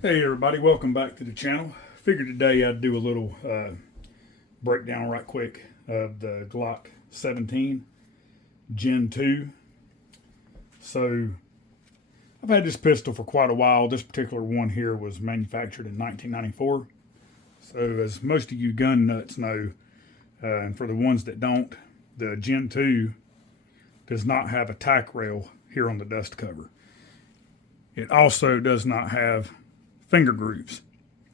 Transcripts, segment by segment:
Hey everybody, welcome back to the channel. Figured today I'd do a little breakdown right quick of the Glock 17 Gen 2. So I've had this pistol for quite a while. This particular one here was manufactured in 1994. So as most of you gun nuts know, and for the ones that don't, the Gen 2 does not have a tack rail here on the dust cover. It also does not have finger grooves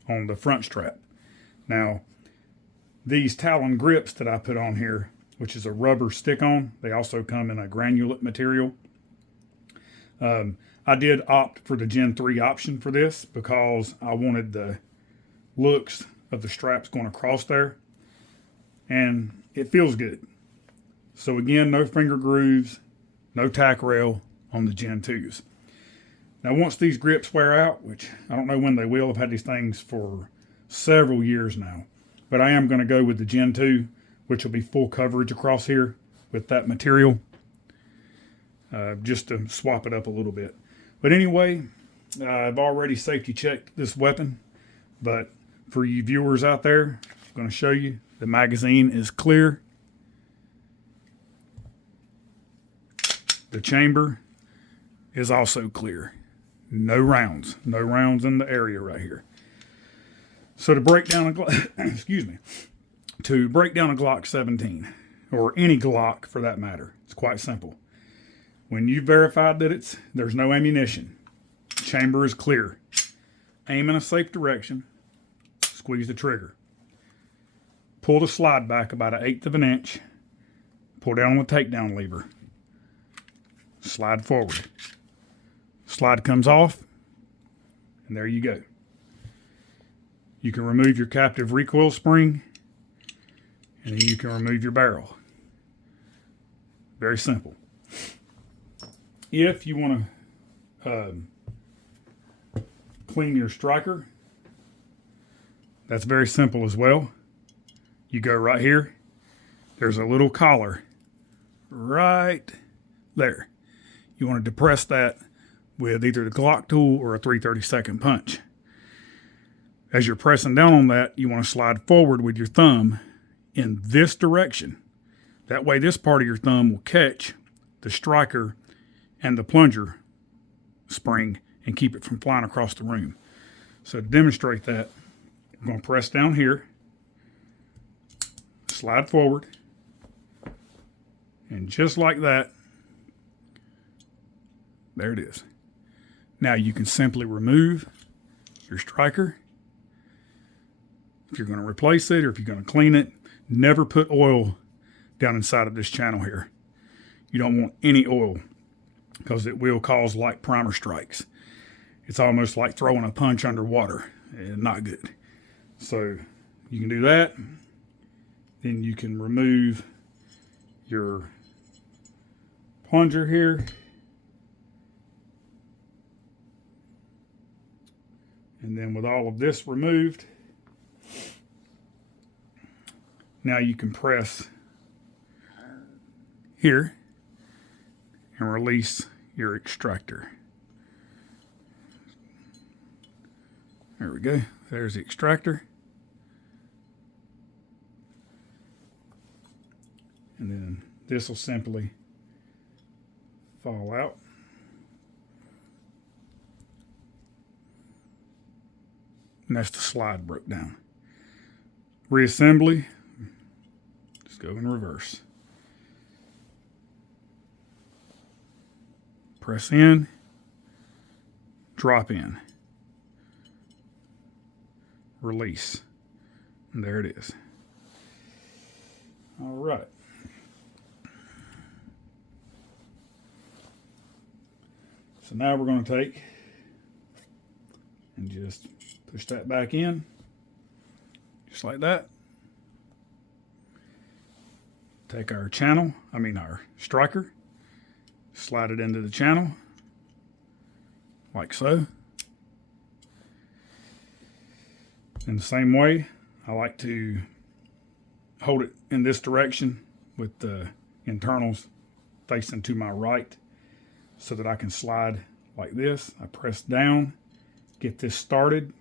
on the front strap. Now, these Talon grips that I put on here, which is a rubber stick-on, they also come in a granulate material. I did opt for the Gen 3 option for this because I wanted the looks of the straps going across there, and it feels good. So again, no finger grooves, no tack rail on the Gen 2s. Now, once these grips wear out, which I don't know when they will, I've had these things for several years now, but I am going to go with the Gen 2, which will be full coverage across here with that material, just to swap it up a little bit. But anyway, I've already safety checked this weapon, but for you viewers out there, I'm going to show you the magazine is clear. The chamber is also clear. No rounds in the area right here. So to break down a excuse me, to break down a Glock 17 or any Glock for that matter, it's quite simple. When you verified that there's no ammunition, chamber is clear, aim in a safe direction, squeeze the trigger, pull the slide back about 1/8 of an inch, pull down on the takedown lever, slide forward. Slide comes off, and there you go. You can remove your captive recoil spring, and then you can remove your barrel. Very simple. If you want to clean your striker, that's very simple as well. You go right here. There's a little collar right there. You want to depress that with either the Glock tool or a 3/32 punch. As you're pressing down on that, you want to slide forward with your thumb in this direction. That way this part of your thumb will catch the striker and the plunger spring and keep it from flying across the room. So to demonstrate that, I'm going to press down here, slide forward, and just like that, there it is. Now you can simply remove your striker. If you're going to replace it or if you're going to clean it, never put oil down inside of this channel here. You don't want any oil because it will cause like primer strikes. It's almost like throwing a punch underwater. Not good. So you can do that. Then you can remove your plunger here. And then with all of this removed, now you can press here and release your extractor. There we go. There's the extractor. And then this will simply fall out. And that's the slide broke down. Reassembly, just go in reverse. Press in, drop in, release, and there it is. All right. So now we're going to take and just push that back in, just like that. Take our our striker, slide it into the channel, like so. In the same way, I like to hold it in this direction with the internals facing to my right so that I can slide like this. I press down get this started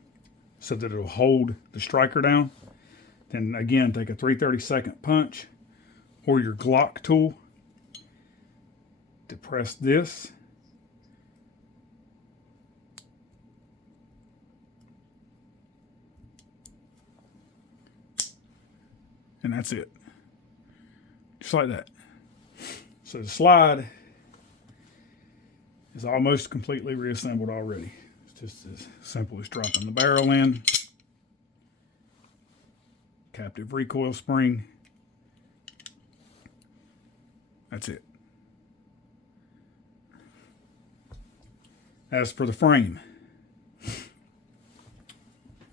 so that it'll hold the striker down. Then again, take a 3/32 punch or your Glock tool to press this. And that's it. Just like that. So the slide is almost completely reassembled already. It's just as simple as dropping the barrel in, captive recoil spring. That's it. As for the frame,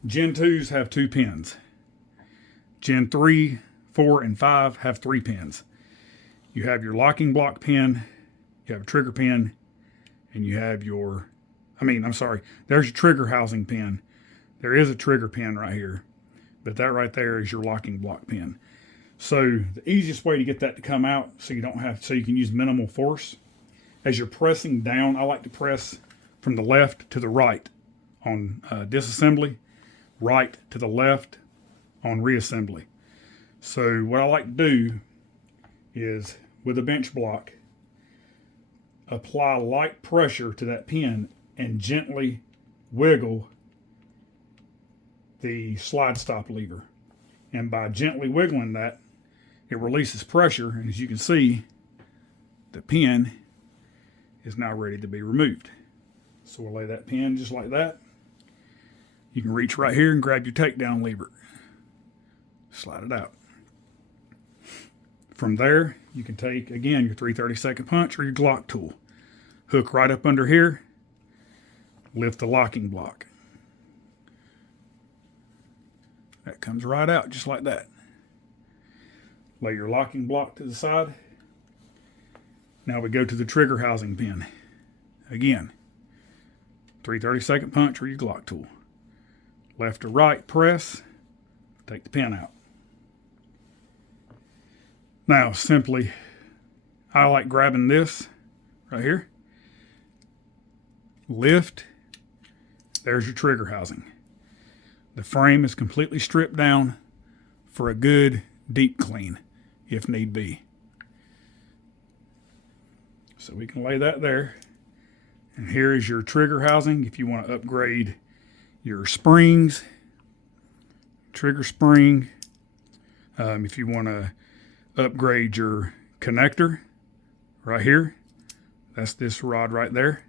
Gen 2s have 2 pins. Gen 3, 4, and 5 have 3 pins. You have your locking block pin, you have a trigger pin, and you have your, there's your trigger housing pin. There is a trigger pin right here, but that right there is your locking block pin. So the easiest way to get that to come out so you can use minimal force, as you're pressing down, I like to press from the left to the right on disassembly, right to the left on reassembly. So what I like to do is, with a bench block, apply light pressure to that pin and gently wiggle the slide stop lever. And by gently wiggling that, it releases pressure, and as you can see, the pin is now ready to be removed. So we'll lay that pin just like that. You can reach right here and grab your takedown lever. Slide it out. From there, you can take, again, your 3/32 punch or your Glock tool. Hook right up under here. Lift the locking block. That comes right out just like that. Lay your locking block to the side. Now we go to the trigger housing pin. Again, 3/32 punch or your Glock tool. Left to right press, take the pin out. Now simply, I like grabbing this right here. Lift, there's your trigger housing. The frame is completely stripped down for a good deep clean, if need be. So we can lay that there. And here is your trigger housing if you want to upgrade your springs, trigger spring. If you want to upgrade your connector right here, that's this rod right there.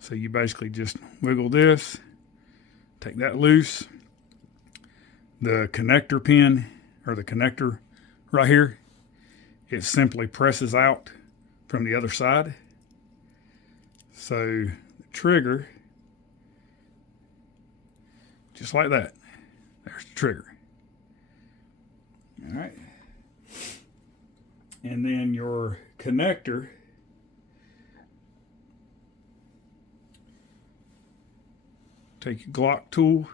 So you basically just wiggle this, take that loose. The connector pin, or the connector right here, it simply presses out from the other side. So the trigger, just like that, there's the trigger. All right. And then your connector, take your Glock tool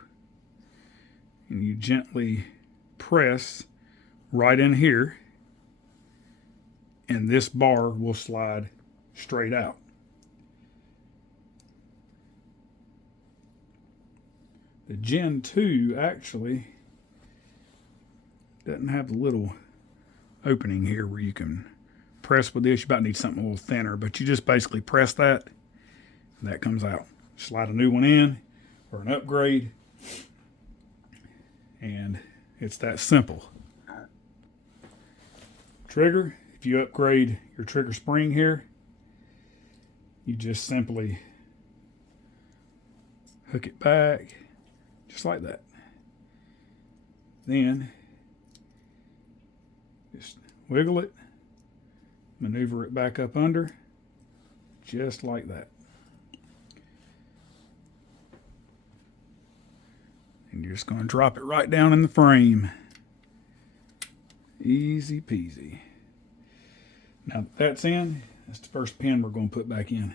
and you gently press right in here, and this bar will slide straight out. The Gen 2 actually doesn't have the little opening here where you can press with this. You about need something a little thinner, but you just basically press that and that comes out. Slide a new one in or an upgrade, and it's that simple. Trigger, if you upgrade your trigger spring here, you just simply hook it back just like that. Then just wiggle it, maneuver it back up under, just like that. And you're just going to drop it right down in the frame. Easy peasy. Now that that's in, that's the first pin we're going to put back in.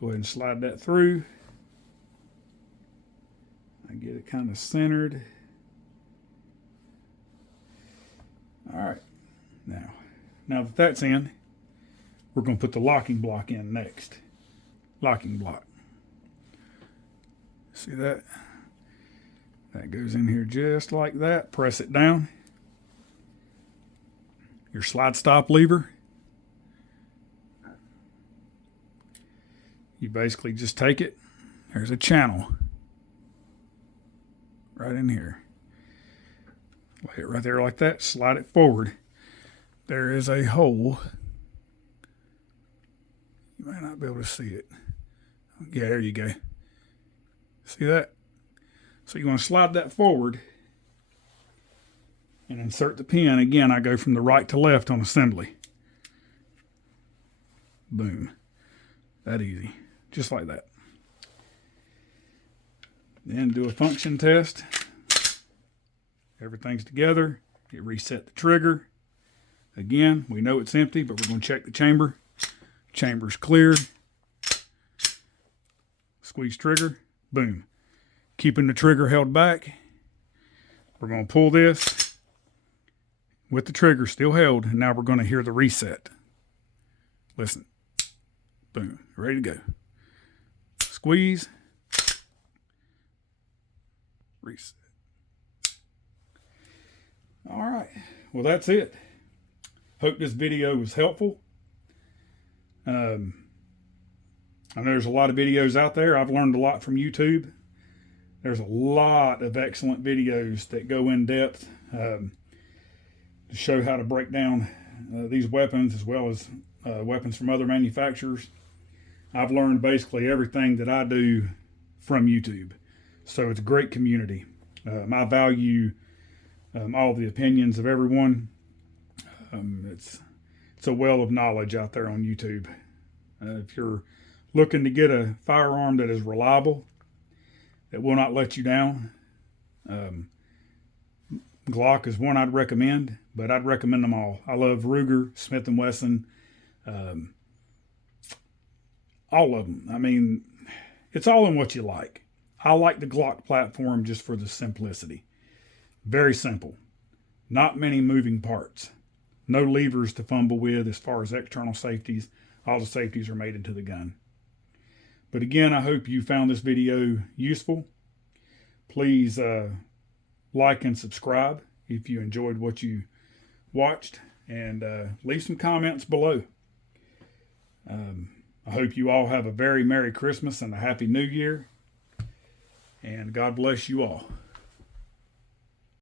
Go ahead and slide that through. I get it kind of centered. All right. Now that that's in, we're going to put the locking block in next. Locking block. See that? That goes in here just like that. Press it down. Your slide stop lever. You basically just take it. There's a channel right in here. Lay it right there like that. Slide it forward. There is a hole. You may not be able to see it. Yeah, there you go. See that? So you want to slide that forward and insert the pin. Again, I go from the right to left on assembly. Boom. That easy. Just like that. Then do a function test. Everything's together. It reset the trigger. Again, we know it's empty, but we're going to check the chamber. Chamber's clear. Squeeze trigger. Boom. Keeping the trigger held back. We're going to pull this with the trigger still held, and now we're going to hear the reset. Listen. Boom. Ready to go. Squeeze. Reset. All right. Well, that's it. Hope this video was helpful. I know there's a lot of videos out there. I've learned a lot from YouTube. There's a lot of excellent videos that go in depth to show how to break down these weapons, as well as weapons from other manufacturers. I've learned basically everything that I do from YouTube. So it's a great community. I value all the opinions of everyone. It's a well of knowledge out there on YouTube. If you're looking to get a firearm that is reliable, that will not let you down, Glock is one I'd recommend, but I'd recommend them all. I love Ruger, Smith & Wesson, all of them. I mean, it's all in what you like. I like the Glock platform just for the simplicity. Very simple. Not many moving parts. No levers to fumble with as far as external safeties. All the safeties are made into the gun. But again, I hope you found this video useful. Please like and subscribe if you enjoyed what you watched, and leave some comments below. I hope you all have a very Merry Christmas and a Happy New Year, and God bless you all.